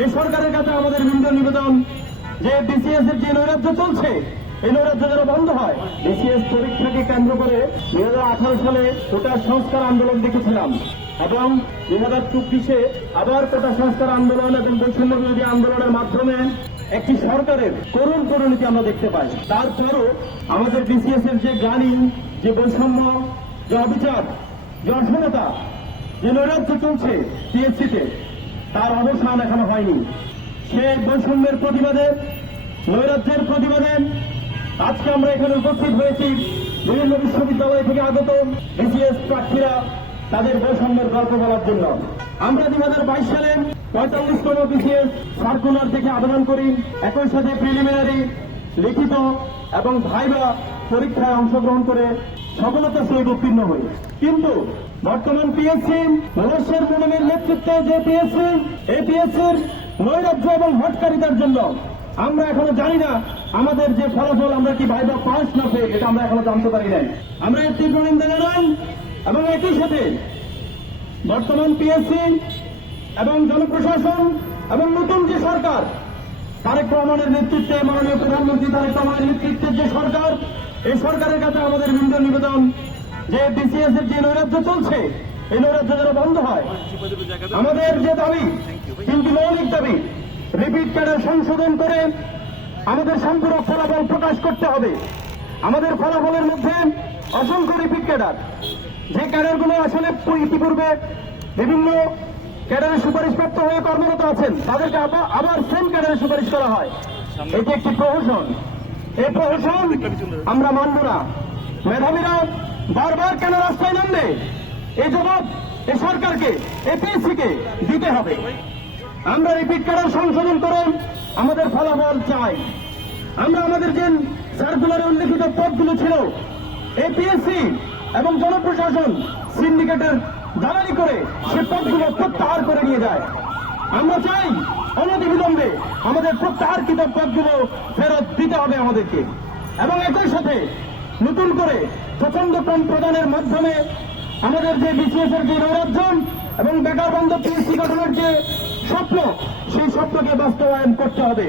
এই সরকারের কাছে আমাদের বিনীত নিবেদন যে বিসিএস এর যে নৈরাজ্য চলছে এই নৈরাজ্য যেন বন্ধ হয়। বিসিএস পরীক্ষাকে কেন্দ্র করে 2018 সালে কোটা সংস্কার আন্দোলন দেখেছিলাম এবং 2024-এ আবার কোটা সংস্কার আন্দোলন এবং বৈষম্য বিরোধী আন্দোলনের মাধ্যমে একটি সরকারের করুণ পরিণতি আমরা দেখতে পাই। তারপরও আমাদের বিসিএস এর যে গ্লানি, যে বৈষম্য, যে অবিচার, যে অসমতা, যে নৈরাজ্য চলছে পিএসসিতে, তার অবসান এখনো হয়নি। সেই বৈষম্যের প্রতিবাদে, নৈরাজ্যের প্রতিবাদে আজকে আমরা এখানে উপস্থিত হয়েছি। বিভিন্ন বিশ্ববিদ্যালয় থেকে আগত বিসিএস প্রার্থীরা তাদের বৈষম্যের গল্প বলার জন্য। আমরা 2022 সালে 45তম বিসিএস সার্কুলার থেকে আবেদন করি, একই সাথে প্রিলিমিনারি, লিখিত এবং ভাইভা পরীক্ষায় অংশগ্রহণ করে সফলতার সহিত উত্তীর্ণ হই। কিন্তু বর্তমান পিএসসি মহেশ্বর মুনিমের নেতৃত্বে যে পিএসসি, এই পিএসসির নৈরাজ্য এবং হটকারিতার জন্য আমরা এখনো জানি না আমাদের যে ফলাফল, আমরা কি ভাইভা পাস না ফেল, এটা আমরা এখনো জানতে পারি নাই। আমরা এর তীব্র নিন্দা জানাই এবং একই সাথে বর্তমান পিএসসি এবং জনপ্রশাসন এবং নতুন যে সরকার, তারেক রহমানের নেতৃত্বে, মাননীয় প্রধানমন্ত্রী তারেক রহমানের নেতৃত্বের যে সরকার, এই সরকারের কাছে আমাদের বিনীত নিবেদন যে বিসিএস এর যে নৈরাজ্য চলছে এই নৈরাজ্য যেন বন্ধ হয়। আমাদের যে দাবি, তিনটি মৌলিক দাবি, রিপিট ক্যাডার সংশোধন করে আমাদের সম্পূর্ণ ফলাফল প্রকাশ করতে হবে। আমাদের ফলাফলের মধ্যে অসংখ্য রিপিট ক্যাডার, যে ক্যাডারগুলো আসলে ইতিপূর্বে বিভিন্ন ক্যাডারের সুপারিশপ্রাপ্ত হয়ে কর্মরত আছেন, তাদেরকে আবার সেম ক্যাডারে সুপারিশ করা হয়। এটি একটি প্রহসন। এই প্রহসন আমরা মানব না। মেধাবীরা বারবার কেন রাস্তায় নামবে, এই জবাব এই সরকারকে, এপিএসসিকে দিতে হবে। আমরা রিপিট ক্যাডার সংশোধন করে আমাদের ফলাফল চাই। আমরা আমাদের যে সার্কুলারে উল্লেখিত পদগুলো ছিল, এপিএসসি এবং জনপ্রশাসন সিন্ডিকেটের দালালি করে সে পদগুলো প্রত্যাহার করে নিয়ে যায়। আমরা চাই অনতিবিলম্বে আমাদের প্রত্যাহারকৃত পদগুলো ফেরত দিতে হবে আমাদেরকে, এবং একই সাথে নতুন করে প্রচন্ড কম প্রদানের মাধ্যমে আমাদের যে বিসিএস এর যে নৈরাজ্য এবং বেকার বন্ধ পিএসসি গঠনের যে স্বপ্ন, সেই স্বপ্নকে বাস্তবায়ন করতে হবে।